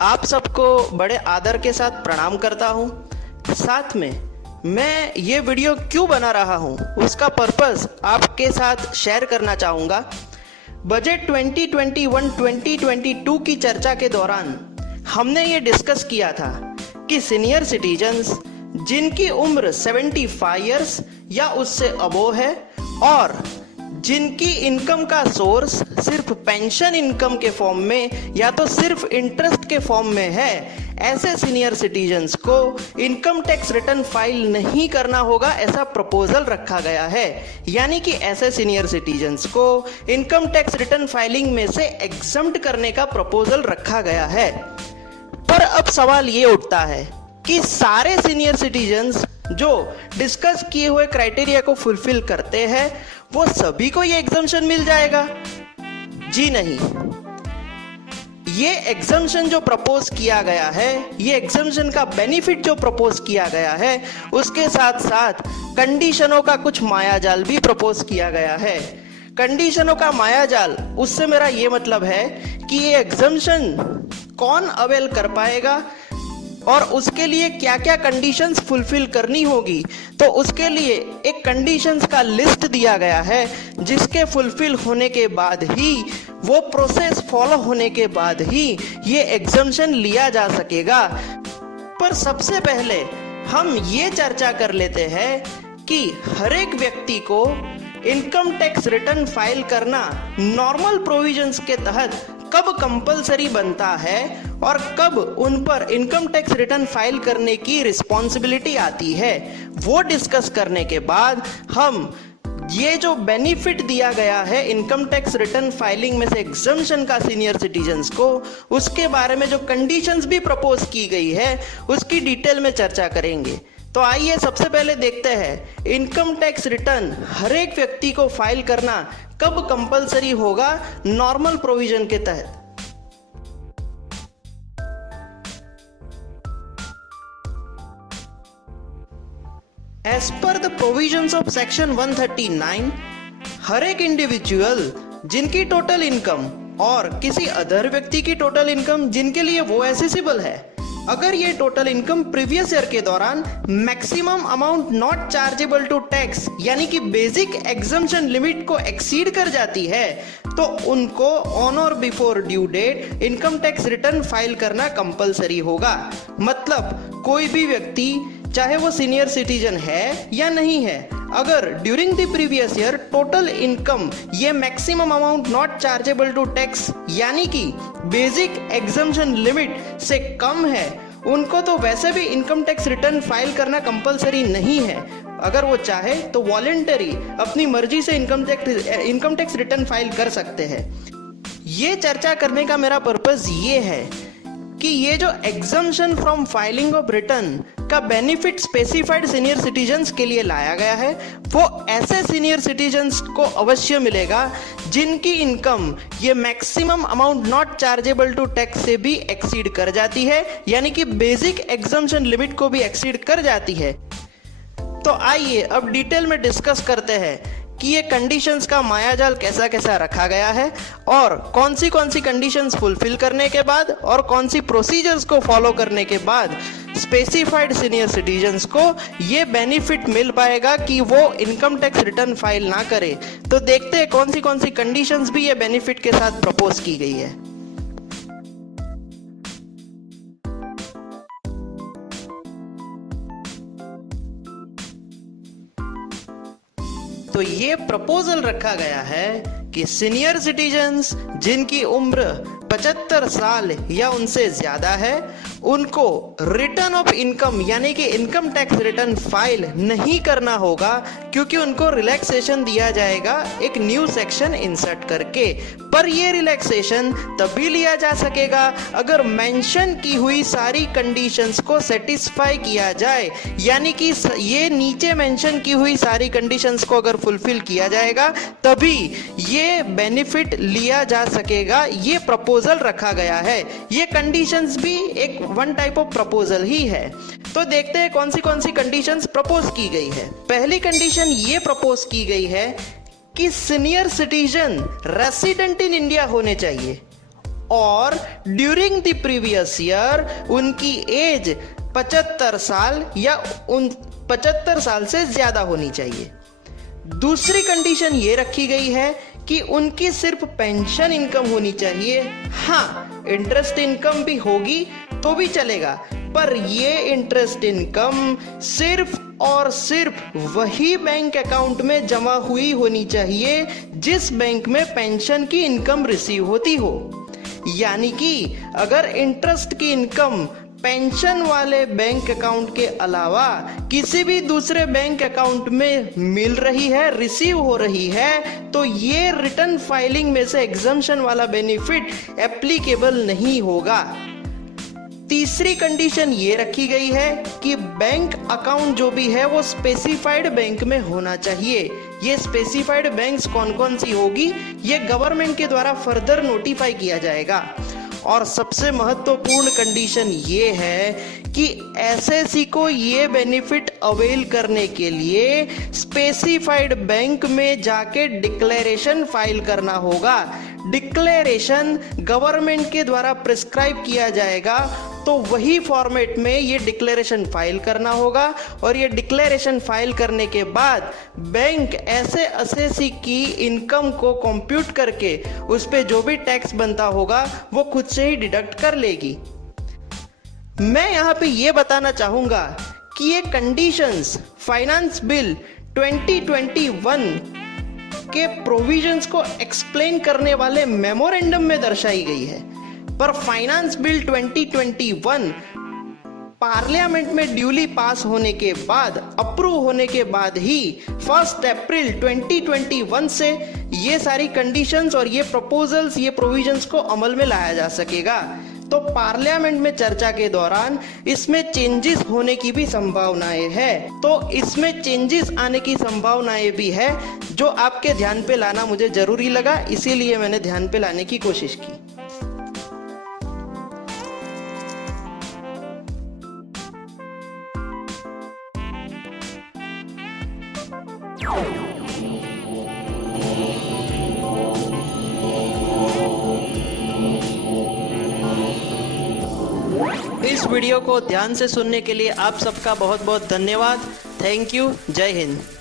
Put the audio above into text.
आप सबको बड़े आदर के साथ प्रणाम करता हूँ। साथ में मैं ये वीडियो क्यों बना रहा हूँ उसका पर्पस आपके साथ शेयर करना चाहूँगा। बजट 2021-2022 की चर्चा के दौरान हमने ये डिस्कस किया था कि सीनियर सिटीजन्स जिनकी उम्र 75 इयर्स या उससे अबोव है और जिनकी इनकम का सोर्स सिर्फ पेंशन इनकम के फॉर्म में या तो सिर्फ इंटरेस्ट के फॉर्म में है, ऐसे सीनियर सिटीजन्स को इनकम टैक्स रिटर्न फाइल नहीं करना होगा, ऐसा प्रपोजल रखा गया है। यानी कि ऐसे सीनियर सिटीजन्स को इनकम टैक्स रिटर्न फाइलिंग में से एग्जम्प्ट करने का प्रपोजल रखा गया है। पर अब सवाल ये उठता है कि सारे सीनियर सिटीजन्स जो डिस्कस किए हुए क्राइटेरिया को फुलफिल करते हैं वो सभी को ये एग्जम्पशन मिल जाएगा? जी नहीं। ये एग्जम्पशन जो प्रपोज किया गया है, ये एग्जम्पशन का बेनिफिट जो प्रपोज किया गया है, उसके साथ साथ कंडीशनों का कुछ मायाजाल भी प्रपोज किया गया है। कंडीशनों का मायाजाल, उससे मेरा ये मतलब है कि ये एग्जम्पशन कौन अवेल कर पाएगा और उसके लिए क्या क्या कंडीशंस फुलफिल करनी होगी। तो उसके लिए एक कंडीशंस का लिस्ट दिया गया है जिसके फुलफिल होने के बाद ही, वो प्रोसेस फॉलो होने के बाद ही ये एग्जम्पशन लिया जा सकेगा। पर सबसे पहले हम ये चर्चा कर लेते हैं कि हर एक व्यक्ति को इनकम टैक्स रिटर्न फाइल करना नॉर्मल प्रोविजंस के तहत कब कंपलसरी बनता है और कब उन पर इनकम टैक्स रिटर्न फाइल करने की रिस्पॉन्सिबिलिटी आती है। वो डिस्कस करने के बाद हम ये जो बेनिफिट दिया गया है इनकम टैक्स रिटर्न फाइलिंग में से एग्जम्पशन का सीनियर सिटीजन्स को, उसके बारे में जो कंडीशंस भी प्रपोज की गई है उसकी डिटेल में चर्चा करेंगे। तो आइए सबसे पहले देखते हैं इनकम टैक्स रिटर्न हर एक व्यक्ति को फाइल करना कब कंपलसरी होगा नॉर्मल प्रोविजन के तहत। As per the provisions of section 139, हर एक इंडिविजुअल जिनकी टोटल इनकम और किसी अदर व्यक्ति की टोटल इनकम जिनके लिए वो एसेसिबल है, अगर ये टोटल इनकम प्रीवियस ईयर के दौरान maximum amount not chargeable to tax यानी कि बेसिक एग्जम्पशन लिमिट को एक्सीड कर जाती है, तो उनको ऑन और before due date income tax return file करना कंपलसरी होगा। मतलब कोई भी व्यक्ति चाहे वो सीनियर सिटीजन है या नहीं है, अगर during the previous year total income ये maximum amount not chargeable to tax यानी कि बेसिक एग्जम्पशन लिमिट से कम है, उनको तो वैसे भी इनकम टैक्स रिटर्न फाइल करना कंपलसरी नहीं है। अगर वो चाहे तो वॉलेंटरी अपनी मर्जी से इनकम टैक्स रिटर्न फाइल कर सकते हैं। ये चर्चा करने का मेरा पर्पस ये है कि ये जो exemption from filing of return का बेनिफिट स्पेसिफाइड सीनियर सिटीजन्स के लिए लाया गया है, वो ऐसे सीनियर सिटीजन्स को अवश्य मिलेगा जिनकी इनकम ये maximum amount not chargeable to tax से भी एक्सीड कर जाती है, यानी कि बेसिक एग्जम्पशन लिमिट को भी एक्सीड कर जाती है। तो आइए अब डिटेल में डिस्कस करते हैं कि ये कंडीशंस का मायाजाल कैसा कैसा रखा गया है और कौन सी कंडीशंस फुलफिल करने के बाद और कौन सी प्रोसीजर्स को फॉलो करने के बाद स्पेसिफाइड सीनियर सिटीजन्स को ये बेनिफिट मिल पाएगा कि वो इनकम टैक्स रिटर्न फाइल ना करे। तो देखते हैं कौन सी कंडीशंस भी ये बेनिफिट के साथ प्रपोज की गई है। तो ये प्रपोजल रखा गया है कि सीनियर सिटीजन्स जिनकी उम्र 75 साल या उनसे ज्यादा है, उनको रिटर्न ऑफ इनकम यानी कि इनकम टैक्स रिटर्न फाइल नहीं करना होगा, क्योंकि उनको रिलैक्सेशन दिया जाएगा एक न्यू सेक्शन इंसर्ट करके। पर ये रिलैक्सेशन तभी लिया जा सकेगा अगर मेंशन की हुई सारी कंडीशंस को सेटिस्फाई किया जाए, यानी कि ये नीचे मेंशन की हुई सारी कंडीशंस को अगर फुलफिल किया जाएगा तभी ये बेनिफिट लिया जा सकेगा। ये प्रपोजल रखा गया है। ये कंडीशंस भी एक वन टाइप ऑफ प्रपोजल ही है। तो देखते हैं कौन सी कंडीशंस प्रपोज की गई है। पहली कंडीशन ये प्रपोज की गई है कि senior citizen resident in India होने चाहिए और ड्यूरिंग द प्रीवियस ईयर उनकी एज 75 साल या 75 साल से ज्यादा होनी चाहिए। दूसरी कंडीशन ये रखी गई है कि उनकी सिर्फ पेंशन इनकम होनी चाहिए। हाँ, इंटरेस्ट इनकम भी होगी तो भी चलेगा, पर ये इंटरेस्ट इनकम सिर्फ और सिर्फ वही बैंक अकाउंट में जमा हुई होनी चाहिए जिस बैंक में पेंशन की इनकम रिसीव होती हो। यानी कि अगर इंटरेस्ट की इनकम पेंशन वाले बैंक अकाउंट के अलावा किसी भी दूसरे बैंक अकाउंट में मिल रही है, रिसीव हो रही है, तो ये रिटर्न फाइलिंग में से एग्जम्पशन वाला बेनिफिट एप्लीकेबल नहीं होगा। तीसरी कंडीशन ये रखी गई है कि बैंक अकाउंट जो भी है वो स्पेसिफाइड बैंक में होना चाहिए। ये स्पेसिफाइड बैंक्स कौन कौन सी होगी ये गवर्नमेंट के द्वारा फर्दर नोटिफाई किया जाएगा। और सबसे महत्वपूर्ण कंडीशन ये है कि एसएससी को ये बेनिफिट अवेल करने के लिए स्पेसिफाइड बैंक में जाके डिक्लेरेशन फाइल करना होगा। डिक्लेरेशन गवर्नमेंट के द्वारा प्रिस्क्राइब किया जाएगा, तो वही फॉर्मेट में ये डिक्लेरेशन फाइल करना होगा। और ये डिक्लेरेशन फाइल करने के बाद बैंक ऐसे एसएससी की इनकम को कंप्यूट करके उस पे जो भी टैक्स बनता होगा वो खुद से ही डिडक्ट कर लेगी। मैं यहाँ पे ये बताना चाहूंगा कि ये कंडीशंस फाइनेंस बिल 2021 के प्रोविजंस को एक्सप्लेन करने वाले मेमोरेंडम में दर्शाई गई है, पर फाइनेंस बिल 2021 पार्लियामेंट में ड्यूली पास होने के बाद, अप्रूव होने के बाद ही 1 अप्रैल 2021 से ये सारी कंडीशंस और ये प्रपोजल्स, ये प्रोविजंस को अमल में लाया जा सकेगा। तो पार्लियामेंट में चर्चा के दौरान इसमें चेंजेस होने की भी संभावनाएं है। तो इसमें चेंजेस आने की संभावनाएं भी है जो आपके ध्यान पे लाना मुझे जरूरी लगा, इसीलिए मैंने ध्यान पे लाने की कोशिश की। इस वीडियो को ध्यान से सुनने के लिए आप सबका बहुत बहुत धन्यवाद। Thank you. जय हिंद।